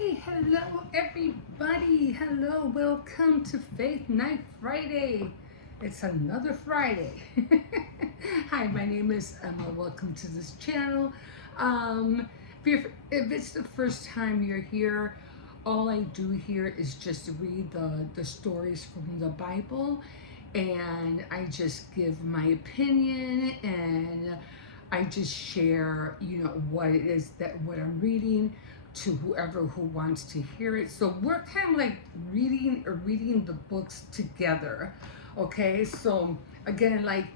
Hello everybody. Hello, welcome to Faith Night Friday. It's another Friday. Hi, my name is Emma. Welcome to this channel. If it's the first time you're here, all I do here is just read the stories from the Bible, and I just give my opinion, and I just share, what it is that what I'm reading to whoever who wants to hear it. So we're kind of like reading the books together. Okay, so again, like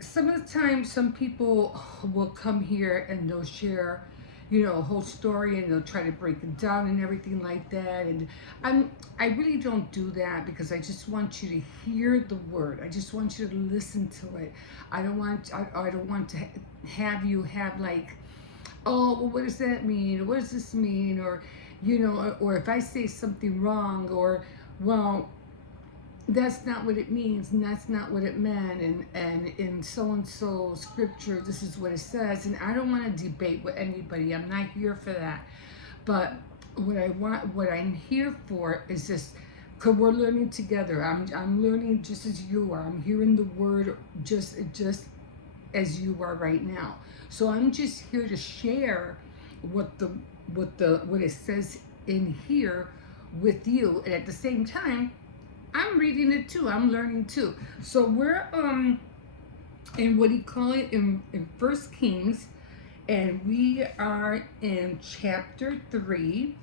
some of the time some people will come here and they'll share, a whole story, and they'll try to break it down and everything like that. And I really don't do that, because I just want you to hear the word. I just want you to listen to it. I don't want to have you have like, oh, well, what does that mean? What does this mean? Or, or if I say something wrong, or, well, that's not what it means, and that's not what it meant, and in so-and-so scripture, this is what it says. And I don't want to debate with anybody. I'm not here for that. But what I'm here for is just, because we're learning together. I'm learning just as you are. I'm hearing the word just as you are right now. So I'm just here to share what it says in here with you, and at the same time, I'm reading it too. I'm learning too. So we're in what do you call it, in First Kings, and we are in chapter 3.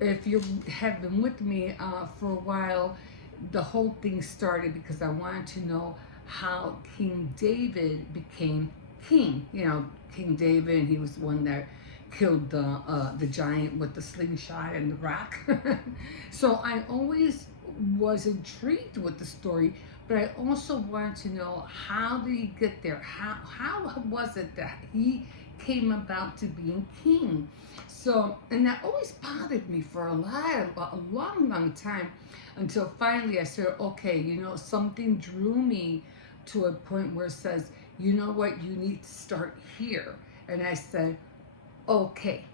If you have been with me for a while, the whole thing started because I wanted to know how King David became king. King David, he was the one that killed the giant with the slingshot and the rock. So I always was intrigued with the story, but I also wanted to know, how did he get there? How was it that he came about to being king? So, and that always bothered me for a long time, until finally I said, okay, something drew me to a point where it says, you know what, you need to start here. And I said, okay.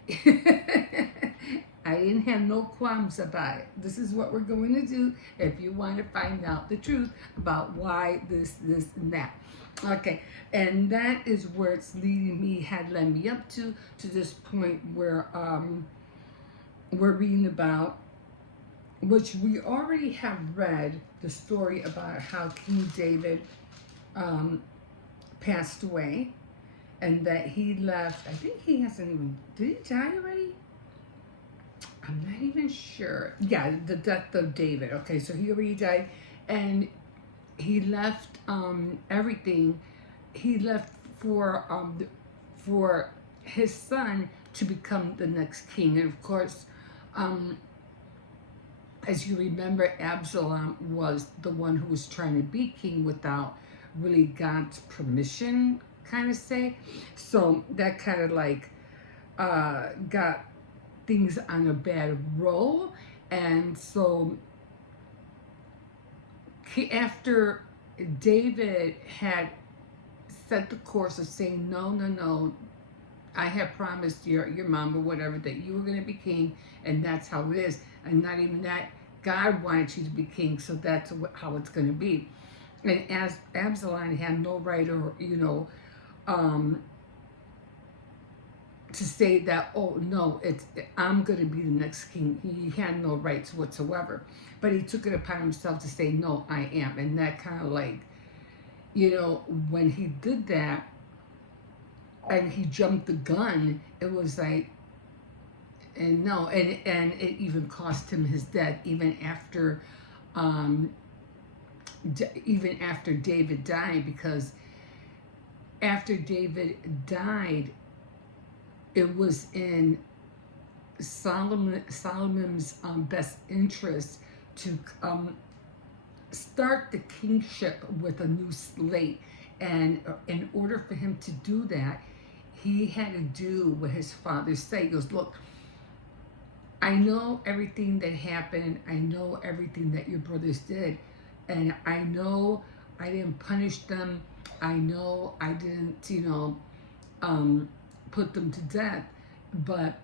I didn't have no qualms about it. This is what we're going to do if you want to find out the truth about why this, and that. Okay, and that is where it's leading me, had led me up to this point where we're reading about, which we already have read, the story about how King David passed away, and that he left, I think he hasn't even, did he die already? I'm not even sure. Yeah, the death of David. Okay, so he already died, and he left everything. He left for his son to become the next king. And of course, as you remember, Absalom was the one who was trying to be king without really God's permission, kind of say. So that kind of like got things on a bad roll. And so after David had set the course of saying, no, I have promised your mom or whatever that you were going to be king, and that's how it is. And not even that, God wanted you to be king, so that's how it's going to be. And as Absalom had no right, or to say that, oh no, I'm going to be the next king. He had no rights whatsoever, but he took it upon himself to say, no, I am. And that kind of like, when he did that and he jumped the gun, it was like, and no, and it even cost him his death, even after David died, because after David died, it was in Solomon's best interest to start the kingship with a new slate. And in order for him to do that, he had to do what his father said. He goes, look, I know everything that happened. I know everything that your brothers did. And I know I didn't punish them. I know I didn't, put them to death. But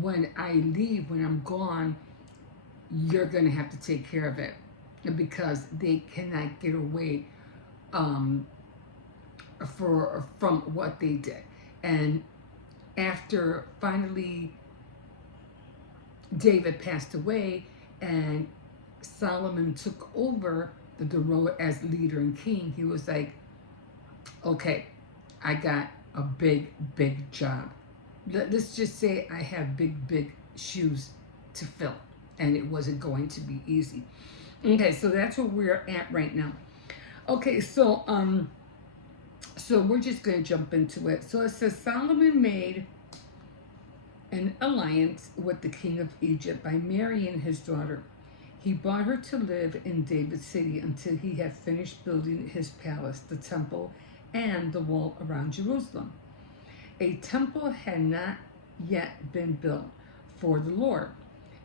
when I leave, when I'm gone, you're going to have to take care of it because they cannot get away um, from what they did. And after finally David passed away and Solomon took over the role as leader and king, he was like, okay, I got a big job. Let's just say I have big shoes to fill, and it wasn't going to be easy. Okay, so that's where we're at right now. Okay, so we're just going to jump into it. So it says Solomon made an alliance with the king of Egypt by marrying his daughter. He brought her to live in David's city until he had finished building his palace, the temple, and the wall around Jerusalem. A temple had not yet been built for the Lord,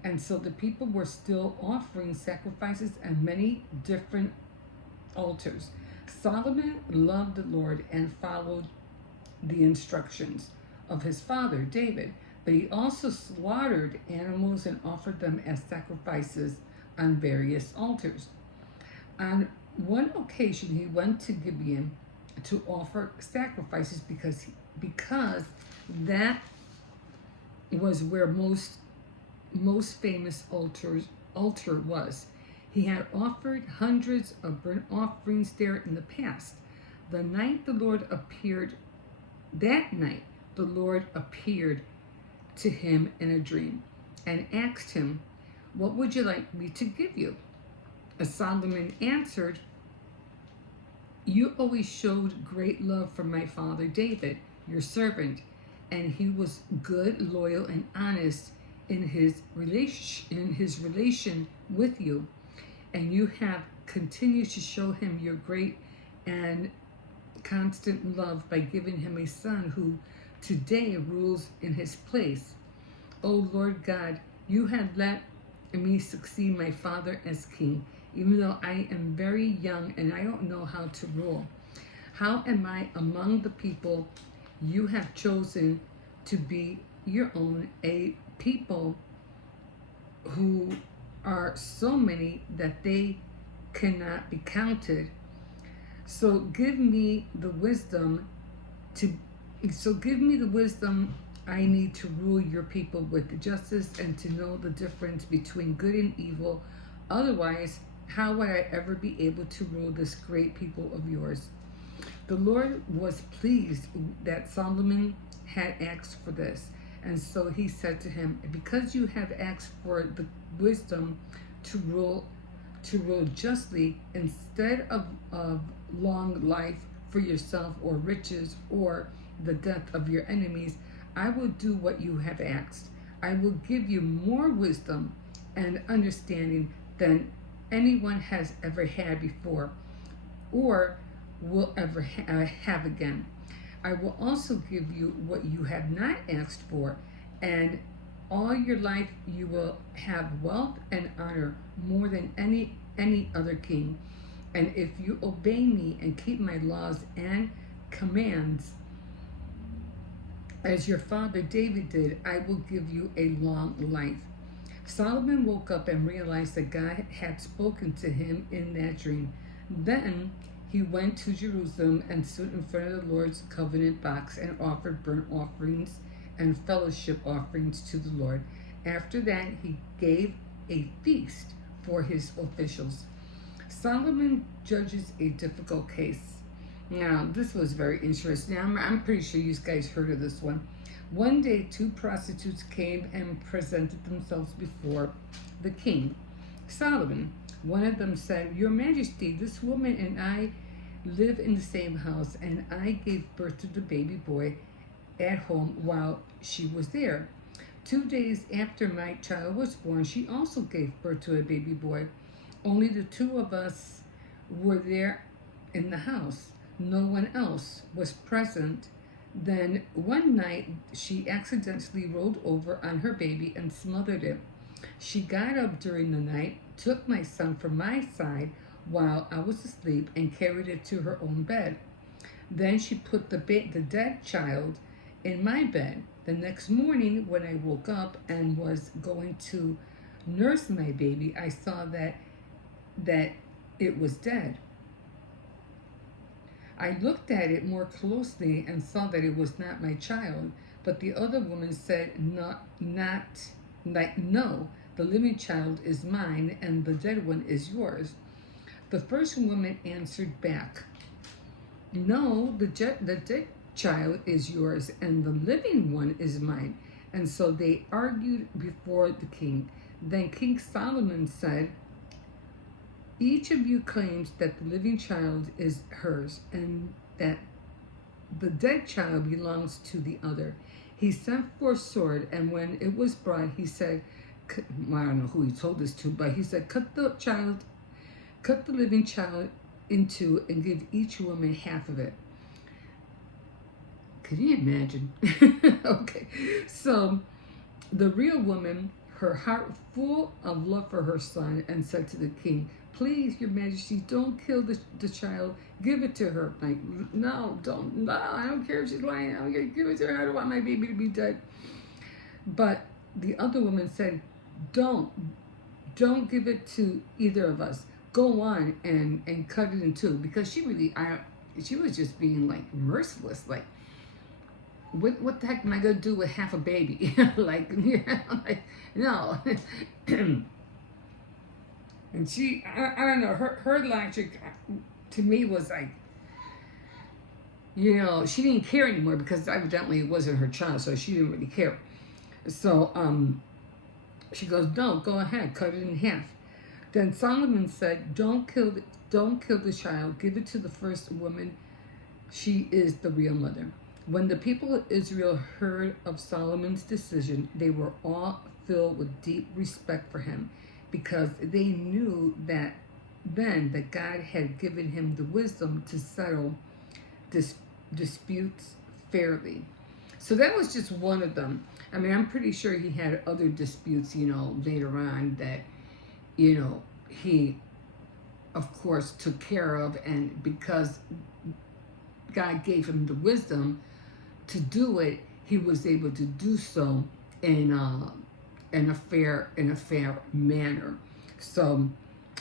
and so the people were still offering sacrifices and many different altars. Solomon loved the Lord and followed the instructions of his father David, but he also slaughtered animals and offered them as sacrifices on various altars. On one occasion, he went to Gibeon to offer sacrifices because that was where most famous altar was. He had offered hundreds of burnt offerings there in the past. The night the Lord appeared, that night the Lord appeared to him in a dream and asked him, "What would you like me to give you?" As Solomon answered, "You always showed great love for my father David, your servant, and he was good, loyal, and honest in his relation with you, and you have continued to show him your great and constant love by giving him a son who today rules in his place. O Lord God, you have let me succeed my father as king, even though I am very young and I don't know how to rule. How am I among the people you have chosen to be your own, a people who are so many that they cannot be counted? So give me the wisdom I need to rule your people with justice and to know the difference between good and evil. Otherwise, how would I ever be able to rule this great people of yours?" The Lord was pleased that Solomon had asked for this, and so he said to him, "Because you have asked for the wisdom to rule justly instead of long life for yourself or riches or the death of your enemies, I will do what you have asked. I will give you more wisdom and understanding than anyone has ever had before or will ever have again. I will also give you what you have not asked for, and all your life you will have wealth and honor more than any other king. And if you obey me and keep my laws and commands, as your father David did, I will give you a long life." Solomon woke up and realized that God had spoken to him in that dream. Then he went to Jerusalem and stood in front of the Lord's covenant box and offered burnt offerings and fellowship offerings to the Lord. After that, he gave a feast for his officials. Solomon judges a difficult case. Now, this was very interesting. I'm pretty sure you guys heard of this one. One day, two prostitutes came and presented themselves before the king, Solomon. One of them said, "Your Majesty, this woman and I live in the same house, and I gave birth to the baby boy at home while she was there. 2 days after my child was born, she also gave birth to a baby boy. Only the two of us were there in the house. No one else was present. Then one night she accidentally rolled over on her baby and smothered it. She got up during the night, took my son from my side while I was asleep, and carried it to her own bed. Then she put the dead child in my bed. The next morning, when I woke up and was going to nurse my baby, I saw that it was dead. I looked at it more closely and saw that it was not my child. But the other woman said, not like no, the living child is mine and the dead one is yours. The first woman answered back, no, the dead child is yours and the living one is mine. And so they argued before the king. Then King Solomon said, each of you claims that the living child is hers and that the dead child belongs to the other. He sent for a sword, and when it was brought, he said, well, I don't know who he told this to, but he said, cut the living child in two and give each woman half of it. Can you imagine? Okay, so the real woman, her heart full of love for her son, and said to the king, please, your majesty, don't kill the child. Give it to her. Like, no, don't. No, I don't care if she's lying. I don't care. Give it to her. I don't want my baby to be dead. But the other woman said, don't give it to either of us. Go on and cut it in two. Because she was just being like merciless. Like, what the heck am I going to do with half a baby? Like, like, no. And she, I don't know, her logic to me was like, she didn't care anymore because evidently it wasn't her child, so she didn't really care. So she goes, no, go ahead, cut it in half. Then Solomon said, don't kill the child, give it to the first woman. She is the real mother. When the people of Israel heard of Solomon's decision, they were all filled with deep respect for him, because they knew that God had given him the wisdom to settle disputes fairly. So that was just one of them. I mean, I'm pretty sure he had other disputes, later on that, he, of course, took care of, and because God gave him the wisdom to do it, he was able to do so in a fair manner. So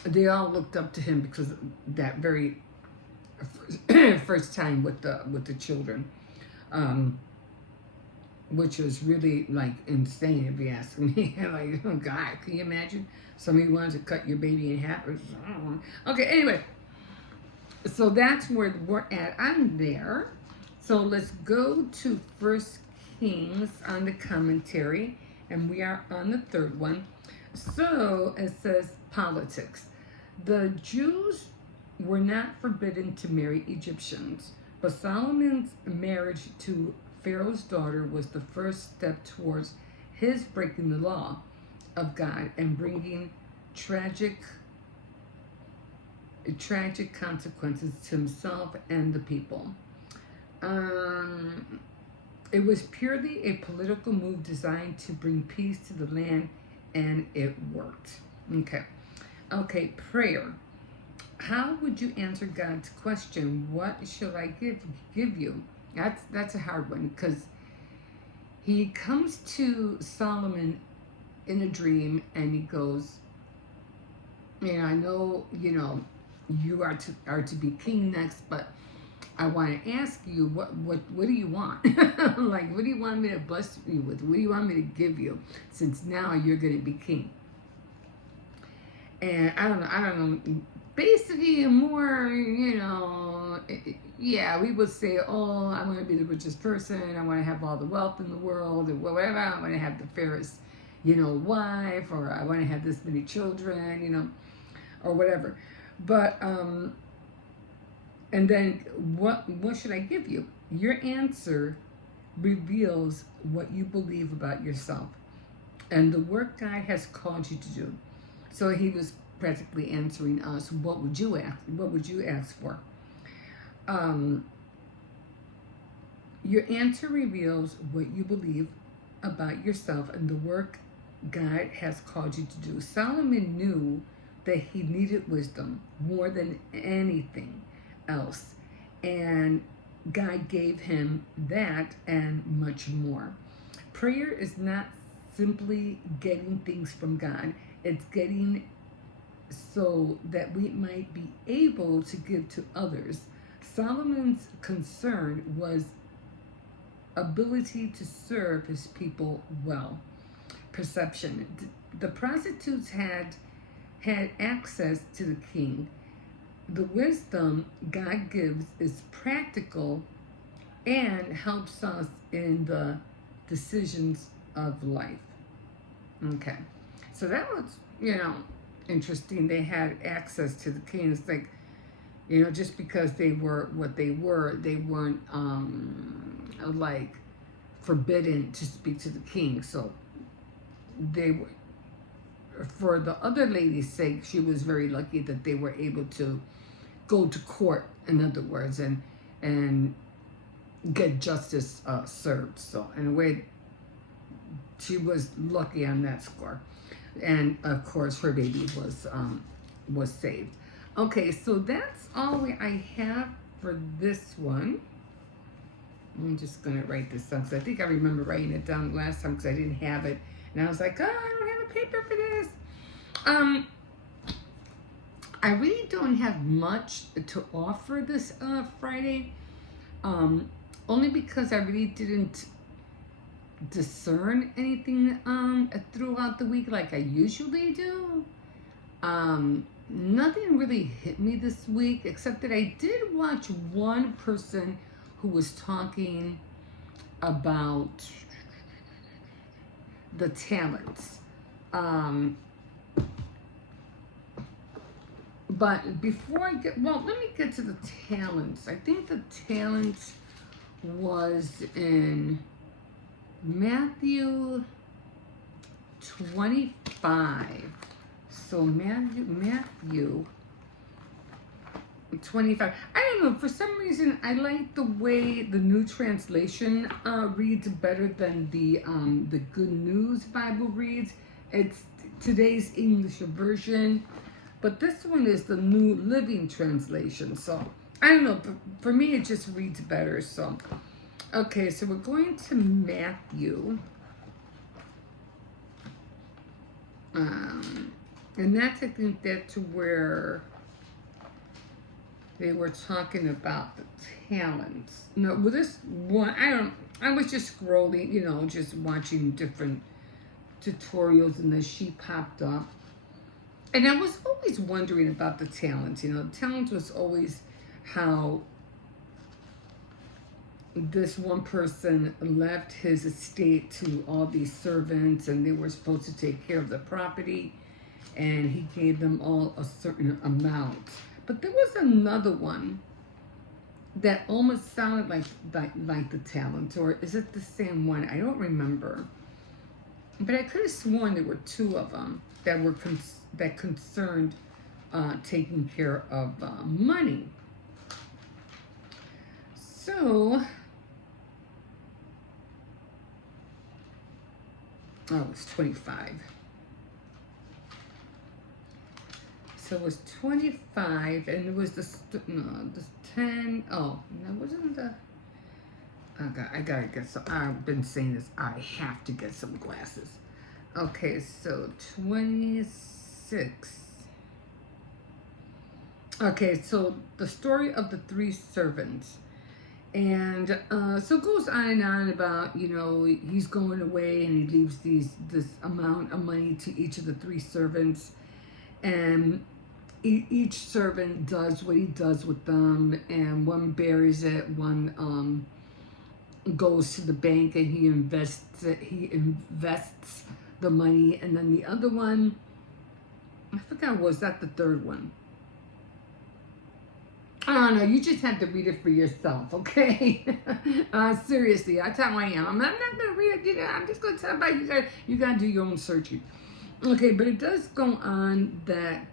they all looked up to him because of that very first time with the children, which was really like insane if you ask me. Like, oh God, can you imagine somebody wanted to cut your baby in half? Okay, anyway, so that's where we're at on there. So let's go to First Kings on the commentary, and we are on the third one. So it says politics. The Jews were not forbidden to marry Egyptians, but Solomon's marriage to Pharaoh's daughter was the first step towards his breaking the law of God and bringing tragic consequences to himself and the people. It was purely a political move designed to bring peace to the land, and it worked. Okay, prayer. How would you answer God's question, what shall I give you? That's a hard one, because he comes to Solomon in a dream and he goes, I know, you are to be king next, but I want to ask you, what do you want? Like, what do you want me to bless you with? What do you want me to give you, since now you're going to be king? And I don't know. Basically, more, yeah, we would say, oh, I want to be the richest person. I want to have all the wealth in the world, or whatever. I want to have the fairest, wife, or I want to have this many children, or whatever. But, and then what should I give you? Your answer reveals what you believe about yourself and the work God has called you to do. So he was practically answering us, what would you ask? What would you ask for? Your answer reveals what you believe about yourself and the work God has called you to do. Solomon knew that he needed wisdom more than anything else, and God gave him that and much more. prayer is not simply getting things from God, it's getting so that we might be able to give to others. Solomon's concern was ability to serve his people well. Perception. The prostitutes had access to the king. The wisdom God gives is practical and helps us in the decisions of life. Okay. So that was, interesting. They had access to the king. It's like, just because they were what they weren't like forbidden to speak to the king. So they were, for the other lady's sake, she was very lucky that they were able to go to court, in other words, and get justice served. So in a way, she was lucky on that score. And of course, her baby was saved. Okay, so that's all I have for this one. I'm just gonna write this down because I think I remember writing it down last time because I didn't have it, and I was like, oh, I don't have a paper for this. I really don't have much to offer this Friday, only because I really didn't discern anything throughout the week like I usually do. Nothing really hit me this week except that I did watch one person who was talking about the talents. But before let me get to the talents. I think the talents was in Matthew 25. So Matthew 25. I don't know, for some reason I like the way the New Translation reads better than the Good News Bible reads. It's today's English version, but this one is the New Living Translation. So I don't know, but for me it just reads better. So okay, so we're going to Matthew. And that's, I think that's where they were talking about the talents. No, with this one, I was just scrolling, just watching different tutorials, and then she popped up. And I was always wondering about the talents. The talent was always how this one person left his estate to all these servants, and they were supposed to take care of the property, and he gave them all a certain amount. But there was another one that almost sounded like the talent, or is it the same one? I don't remember. But I could have sworn there were two of them that were that concerned taking care of money. So, it's 25. So it was 25, and it was the 10. Oh, that wasn't the. I gotta get some. I've been saying this. I have to get some glasses. Okay, so 26. Okay, so the story of the three servants. And so it goes on and on about, he's going away and he leaves this amount of money to each of the three servants. And each servant does what he does with them. And one buries it, one goes to the bank and he invests it. He invests the money. And then the other one, I forgot, was that the third one? I don't know. You just have to read it for yourself, okay? Seriously, that's how I am. I'm not going to read it. I'm just going to tell about you. You got to do your own searching. Okay, but it does go on that.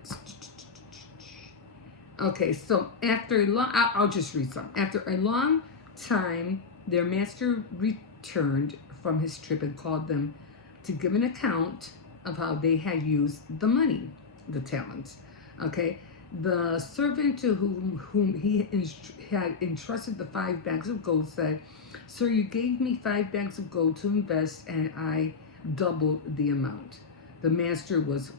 Okay, so after a long, I'll just read some. After a long time, their master returned from his trip and called them to give an account of how they had used the money, the talents. Okay. The servant to whom he had entrusted the 5 bags of gold said, "Sir, you gave me 5 bags of gold to invest, and I doubled the amount." The master was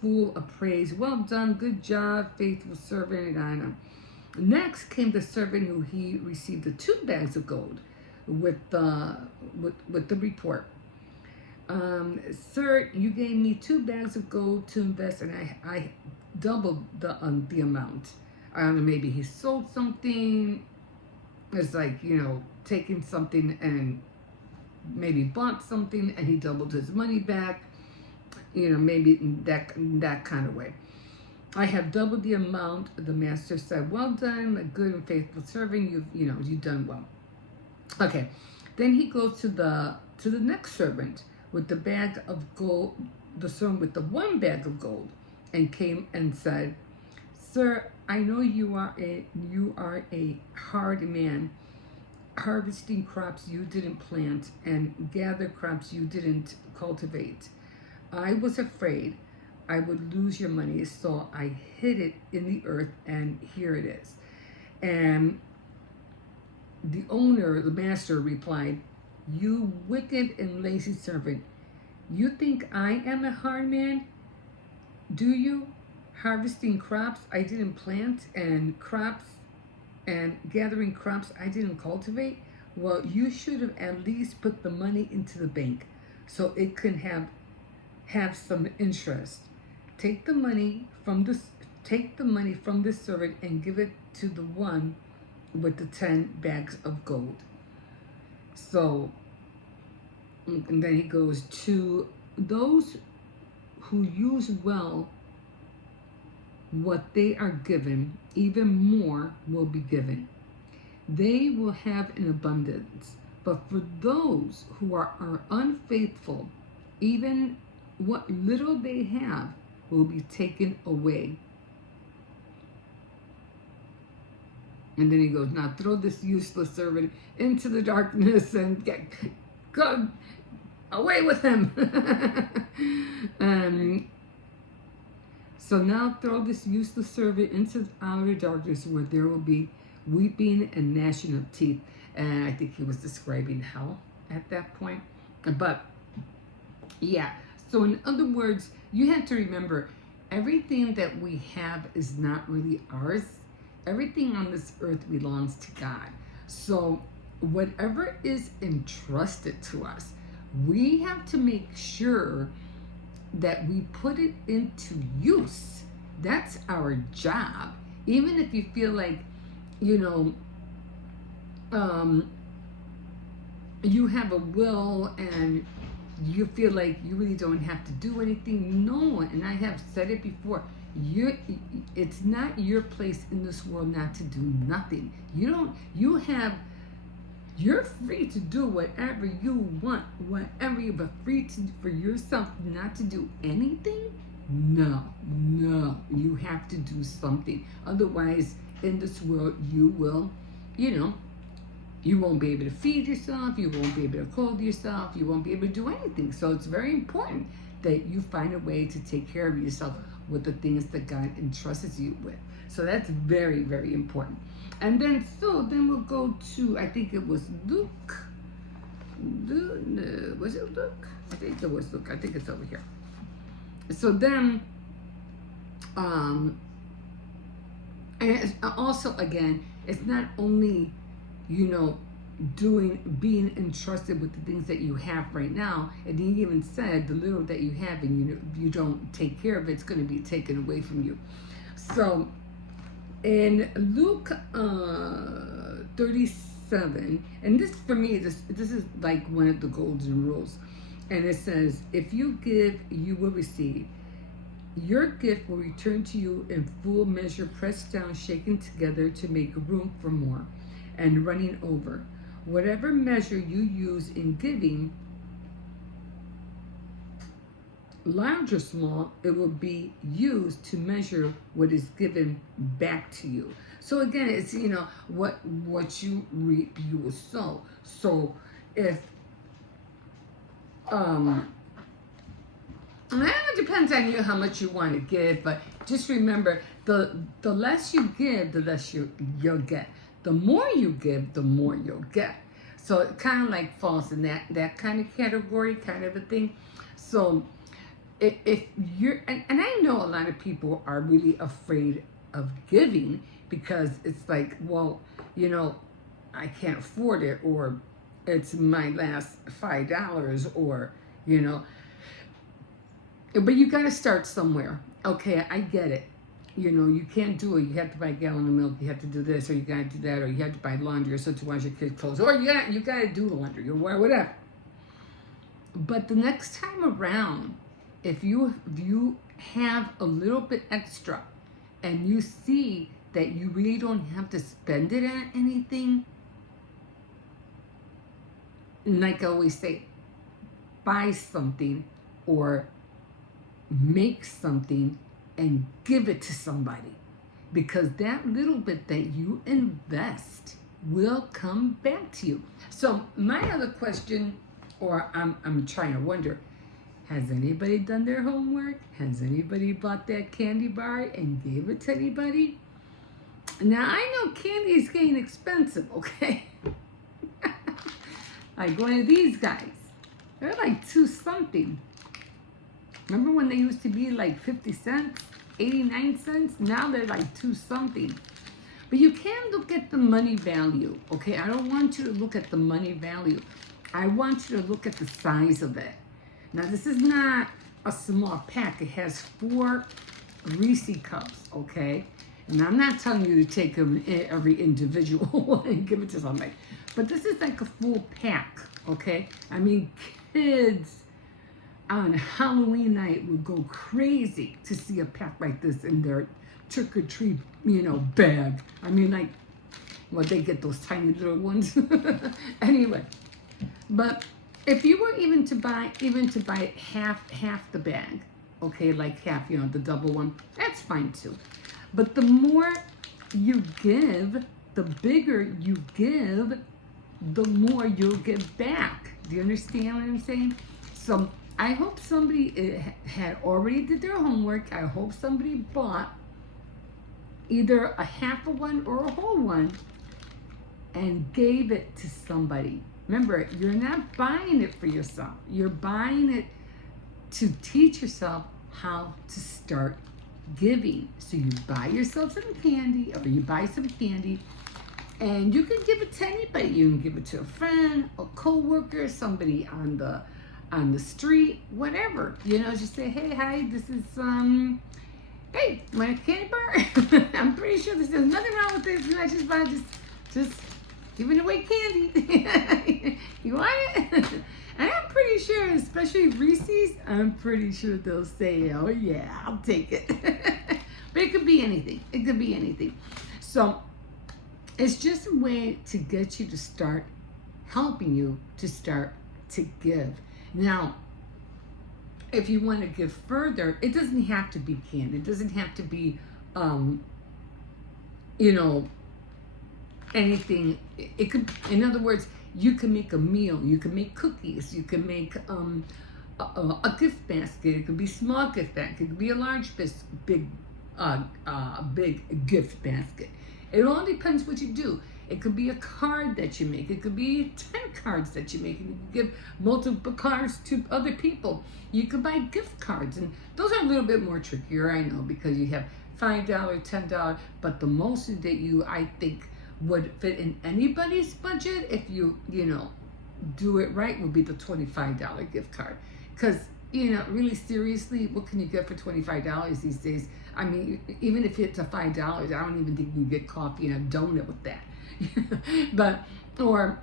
full of praise. "Well done, good job, faithful servant." And next came the servant who he received the 2 bags of gold with the report. "Sir, you gave me 2 bags of gold to invest, and I doubled the amount." I don't know, maybe he sold something. It's like, taking something and maybe bought something and he doubled his money back. Maybe in that kind of way. "I have doubled the amount," the master said. "Well done, a good and faithful servant. You've done well." Okay. Then he goes to the next servant with the bag of gold, the servant with the 1 bag of gold, and came and said, "Sir, I know you are a hard man, harvesting crops you didn't plant and gather crops you didn't cultivate. I was afraid I would lose your money, so I hid it in the earth, and here it is." And the owner, the master, replied, "You wicked and lazy servant, you think I am a hard man, do you? Harvesting crops I didn't plant and gathering crops I didn't cultivate? Well, you should have at least put the money into the bank so it can have some interest. Take the money from this servant and give it to the one with the 10 bags of gold." So, and then he goes, "To those who use well what they are given, even more will be given. They will have an abundance. But for those who are unfaithful, even what little they have will be taken away." And then he goes, "Now throw this useless servant into the darkness and go away with him." So now throw this useless servant into outer darkness, where there will be weeping and gnashing of teeth. And I think he was describing hell at that point. But yeah, so in other words, you have to remember, everything that we have is not really ours. Everything on this earth belongs to God. So whatever is entrusted to us, we have to make sure that we put it into use. That's our job. Even if you feel like, you have a will and you feel like you really don't have to do anything. No, and I have said it before. It's not your place in this world not to do nothing. You're free to do whatever you want, but for yourself not to do anything? No, you have to do something. Otherwise, in this world, you will, you won't be able to feed yourself, you won't be able to clothe yourself, you won't be able to do anything. So it's very important that you find a way to take care of yourself with the things that God entrusts you with. So that's very, very important. And then we'll go to, I think it was Luke. Was it Luke? I think it was Luke. I think it's over here. So then, and also again, it's not only, being entrusted with the things that you have right now. And he even said the little that you have, and you don't take care of it, it's going to be taken away from you. So in Luke 37, and this for me, this is like one of the golden rules. And it says, "If you give, you will receive. Your gift will return to you in full measure, pressed down, shaken together to make room for more, and running over. Whatever measure you use in giving, large or small, it will be used to measure what is given back to you." So again, it's, what you reap, you will sow. So if And it depends on you how much you want to give, but just remember, the less you give, the less you'll get. The more you give, the more you'll get. So it kind of like falls in that kind of category, kind of a thing. So if you're, and I know a lot of people are really afraid of giving because it's like, well, I can't afford it, or it's my last $5, or, but you got to start somewhere. Okay, I get it. You can't do it. You have to buy a gallon of milk. You have to do this, or you got to do that, or you have to buy laundry, or so to wash your kids' clothes, or you got to do the laundry, or whatever. But the next time around, if you have a little bit extra, and you see that you really don't have to spend it on anything, like I always say, buy something or make something and give it to somebody, because that little bit that you invest will come back to you. So my other question, or I'm trying to wonder, has anybody done their homework? Has anybody bought that candy bar and gave it to anybody? Now I know candy is getting expensive, okay? Like one of these guys, they're like 2 something. Remember when they used to be like 50 cents, 89 cents? Now they're like 2 something. But you can look at the money value, okay? I don't want you to look at the money value. I want you to look at the size of it. Now this is not a small pack. It has 4 Reese cups, okay? And I'm not telling you to take every individual one and give it to somebody. But this is like a full pack, okay? I mean, kids on Halloween night would go crazy to see a pack like this in their trick-or-treat, bag. I mean, like, well, they get those tiny little ones. Anyway, but if you were even to buy half the bag, okay, like half, the double one, that's fine too. But the more you give, the bigger you give, the more you'll get back. Do you understand what I'm saying? So I hope somebody had already did their homework. I hope somebody bought either a half of one or a whole one and gave it to somebody. Remember, you're not buying it for yourself. You're buying it to teach yourself how to start giving. So you buy yourself some candy, or you buy some candy, and you can give it to anybody. You can give it to a friend, a co-worker, somebody on the street, whatever. Just say, hey, hi, this is hey, my candy bar. I'm pretty sure there's nothing wrong with this. I just buy just giving away candy. You want it? And I'm pretty sure, especially Reese's, I'm pretty sure they'll say, oh yeah, I'll take it. But it could be anything. It could be anything. So it's just a way to get you to start helping you to start to give. Now, if you want to give further, it doesn't have to be candy. It doesn't have to be, anything. It could, in other words, you can make a meal. You can make cookies. You can make a gift basket. It could be small gift basket. It could be a large, big gift basket. It all depends what you do. It could be a card that you make. It could be 10 cards that you make. And you can give multiple cards to other people. You could buy gift cards. And those are a little bit more trickier, I know, because you have $5, $10. But the most that I think, would fit in anybody's budget if you do it right would be the $25 gift card. Because, really seriously, what can you get for $25 these days? I mean, even if it's a $5, I don't even think you can get coffee and a donut with that. But, or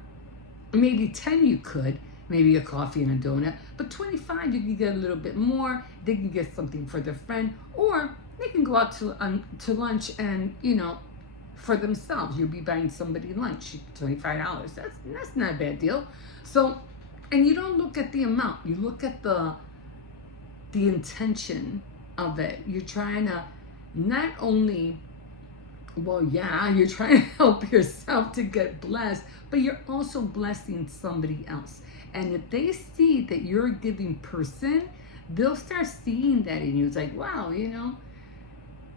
maybe 10 you could, maybe a coffee and a donut, but 25 you can get a little bit more. They can get something for their friend, or they can go out to lunch and, for themselves. You'll be buying somebody lunch, $25. That's not a bad deal. So, and you don't look at the amount, you look at the intention of it. You're trying to not only, you're trying to help yourself to get blessed, but you're also blessing somebody else. And if they see that you're a giving person, they'll start seeing that in you. It's like, wow,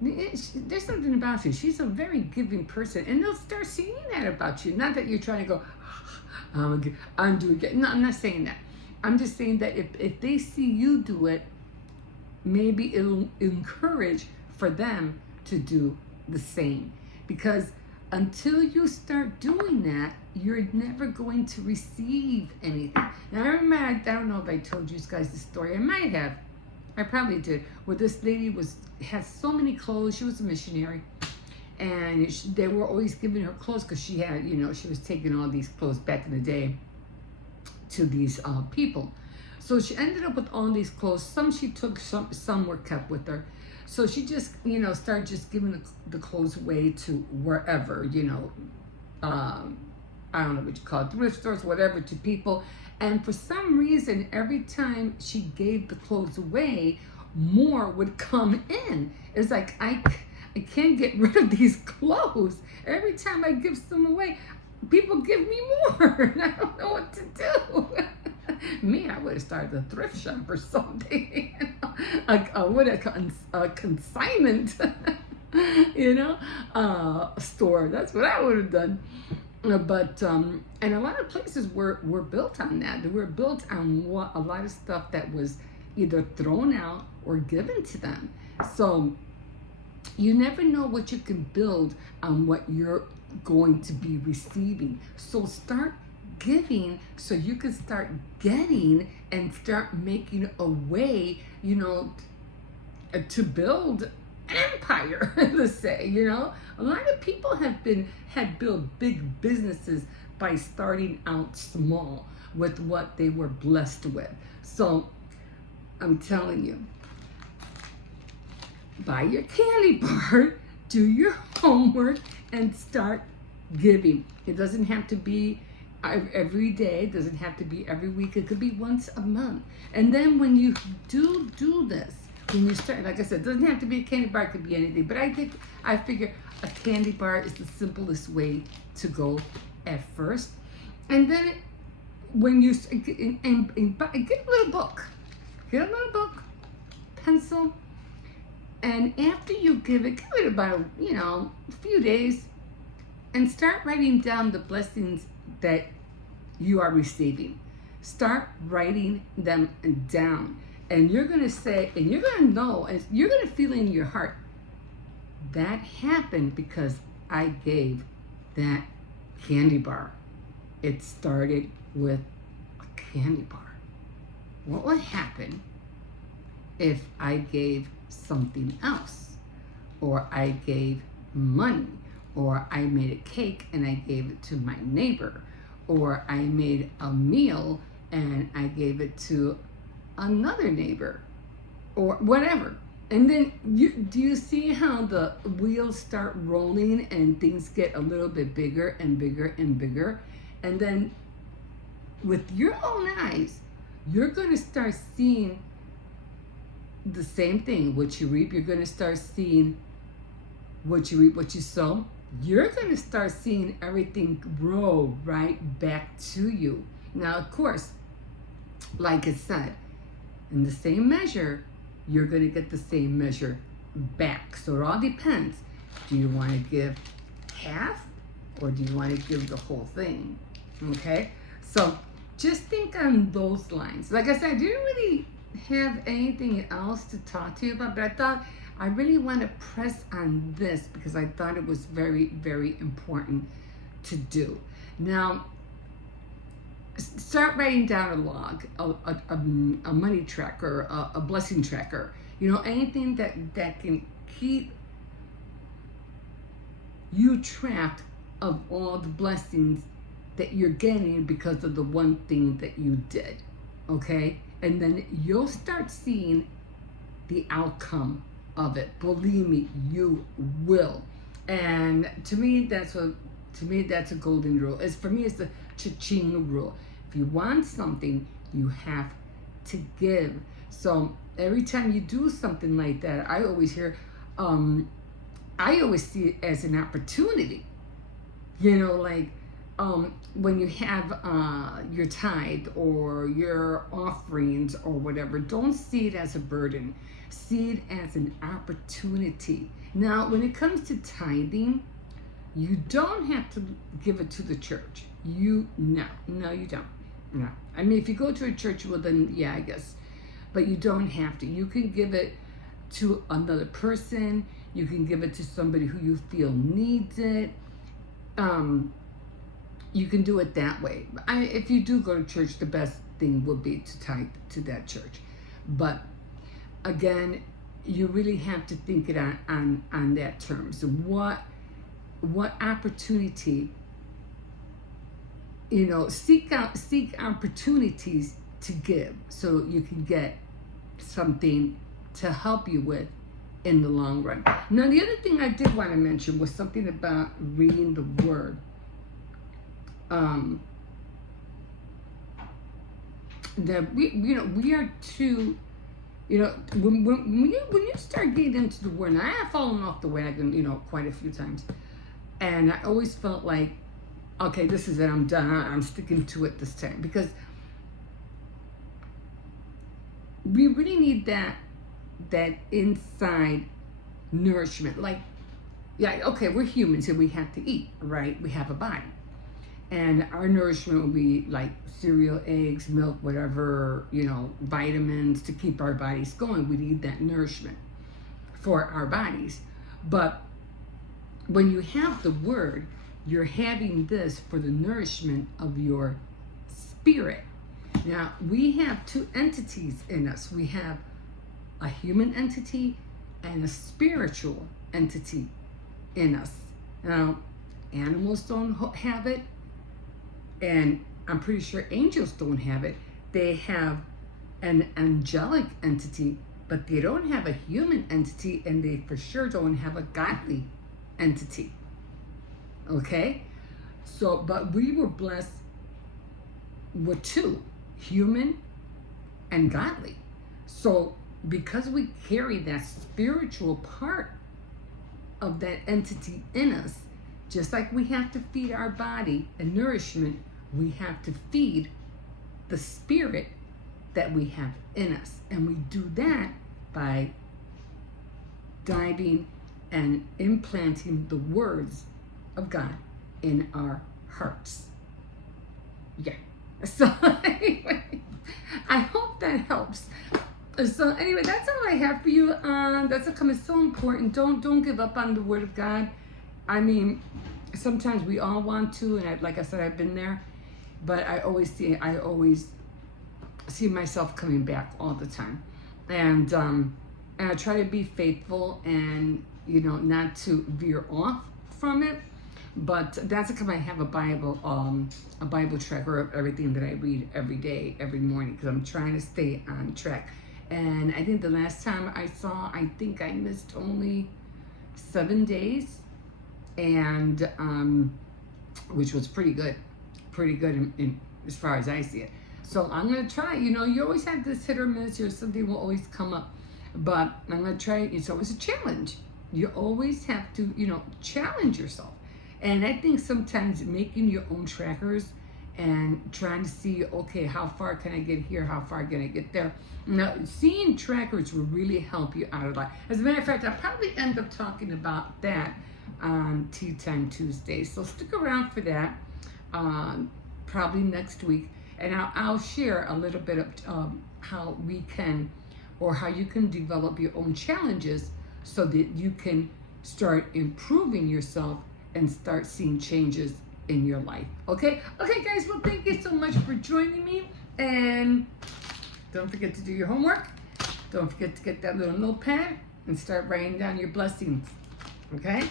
there's something about you. She's a very giving person, and they'll start seeing that about you. Not that you're trying to go, I'm doing it. No, I'm not saying that. I'm just saying that if they see you do it, maybe it'll encourage for them to do the same. Because until you start doing that, you're never going to receive anything. Now, I remember, I don't know if I told you guys the story. I might have. I probably did. Where this lady had so many clothes. She was a missionary. And they were always giving her clothes because she had, she was taking all these clothes back in the day to these people. So she ended up with all these clothes. Some she took, some were kept with her. So she just, started just giving the clothes away to wherever, I don't know what you call it, thrift stores, whatever, to people. And for some reason, every time she gave the clothes away, more would come in. It's like, I can't get rid of these clothes. Every time I give some away, people give me more, and I don't know what to do. Me, I would have started a thrift shop or something, a consignment, store. That's what I would have done. But and a lot of places were built on that. They were built on a lot of stuff that was either thrown out or given to them. So you never know what you can build on what you're going to be receiving. So start giving so you can start getting and start making a way, to build an empire, let's say, A lot of people had built big businesses by starting out small with what they were blessed with. So I'm telling you, buy your candy bar, do your homework, and start giving. It doesn't have to be every day. It doesn't have to be every week. It could be once a month. And then when you do this, when you start, like I said, it doesn't have to be a candy bar. It could be anything. But I figure a candy bar is the simplest way to go at first. And then when you get a little book, pencil. And after you give it about, a few days, and start writing down the blessings that you are receiving. Start writing them down. And you're going to say, and you're going to know, and you're going to feel in your heart, that happened because I gave that candy bar. It started with a candy bar. What would happen if I gave something else, or I gave money, or I made a cake and I gave it to my neighbor, or I made a meal and I gave it to another neighbor, or whatever? And then do you see how the wheels start rolling and things get a little bit bigger and bigger and bigger? And then with your own eyes, you're going to start seeing the same thing. What you reap, you're going to start seeing what you reap, what you sow. You're going to start seeing everything grow right back to you. Now, of course, like I said, in the same measure, you're going to get the same measure back. So it all depends. Do you want to give half, or do you want to give the whole thing? Okay? So just think on those lines. Like I said, I didn't really have anything else to talk to you about, but I thought I really want to press on this because I thought it was very, very important to do. Now, start writing down a log, a money tracker, a blessing tracker, anything that can keep you track of all the blessings that you're getting because of the one thing that you did, okay? And then you'll start seeing the outcome of it. Believe me, you will. And to me, that's a golden rule. For me, it's the cha-ching rule. If you want something, you have to give. So every time you do something like that, I always see it as an opportunity. Like, when you have your tithe or your offerings or whatever, don't see it as a burden. See it as an opportunity. Now, when it comes to tithing, you don't have to give it to the church. No, you don't. No. I mean, if you go to a church, well, then, yeah, I guess. But you don't have to. You can give it to another person. You can give it to somebody who you feel needs it. You can do it that way. If you do go to church, the best thing would be to tithe to that church. But again, you really have to think it on that term. So what opportunity, seek opportunities to give so you can get something to help you with in the long run. Now, the other thing I did want to mention was something about reading the Word. That we are too, when you start getting into the Word, and I have fallen off the wagon, quite a few times, and I always felt like, okay, this is it, I'm done. I'm sticking to it this time, because we really need that inside nourishment. Like, yeah, okay, we're humans and we have to eat, right? We have a body. And our nourishment will be like cereal, eggs, milk, whatever, vitamins to keep our bodies going. We need that nourishment for our bodies. But when you have the Word, you're having this for the nourishment of your spirit. Now, we have two entities in us. We have a human entity and a spiritual entity in us. Now, animals don't have it, and I'm pretty sure angels don't have it. They have an angelic entity, but they don't have a human entity, and they for sure don't have a godly entity. Okay? So, but we were blessed with two, human and godly. So, because we carry that spiritual part of that entity in us, just like we have to feed our body and nourishment, we have to feed the spirit that we have in us. And we do that by diving and implanting the words of God in our hearts. Yeah. So anyway, I hope that helps. So anyway, that's all I have for you. That's so important. Don't give up on the Word of God. I mean, sometimes we all want to, and like I said, I've been there, but I always see myself coming back all the time, and I try to be faithful and not to veer off from it. But that's because I have a Bible tracker of everything that I read every day, every morning, because I'm trying to stay on track. And I think the last time I think I missed only 7 days, and which was pretty good in as far as I see it. So I'm gonna try. You always have this hit or miss, or something will always come up, but I'm gonna try. It's always a challenge. You always have to challenge yourself. And I think sometimes making your own trackers and trying to see, okay, how far can I get here? How far can I get there? Now, seeing trackers will really help you out a lot. As a matter of fact, I'll probably end up talking about that on Tea Time Tuesday. So stick around for that, probably next week. And I'll share a little bit of how we can, or how you can develop your own challenges so that you can start improving yourself and start seeing changes in your life. Okay, guys, well, thank you so much for joining me, and don't forget to do your homework. Don't forget to get that little notepad and start writing down your blessings. Okay,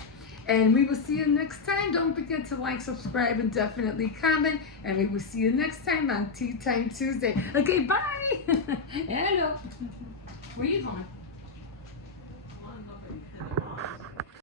and we will see you next time. Don't forget to like, subscribe, and definitely comment, and we will see you next time on Tea Time Tuesday. Okay, bye. Hello. Where are you going?